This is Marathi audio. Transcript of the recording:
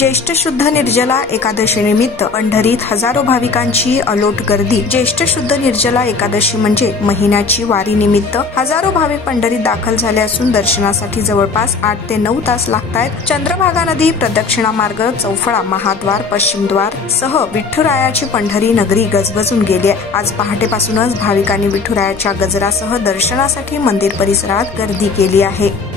ज्येष्ठ शुद्ध निर्जला एकादशी निमित्त पंढरीत हजारो भाविकांची अलोट गर्दी। ज्येष्ठ शुद्ध निर्जला एकादशी म्हणजे महिन्याची वारी निमित्त हजारो भाविक पंढरीत दाखल झाले असून दर्शनासाठी जवळपास 8 ते 9 तास लागतायत। चंद्रभागा नदी, प्रदक्षिणा मार्ग, चौफळा, महाद्वार, पश्चिमद्वार सह विठुरायाची पंढरी नगरी गजबजून गेली आहे। आज पहाटेपासूनच भाविकांनी विठुरायाच्या गजरासह दर्शनासाठी मंदिर परिसरात गर्दी केली आहे।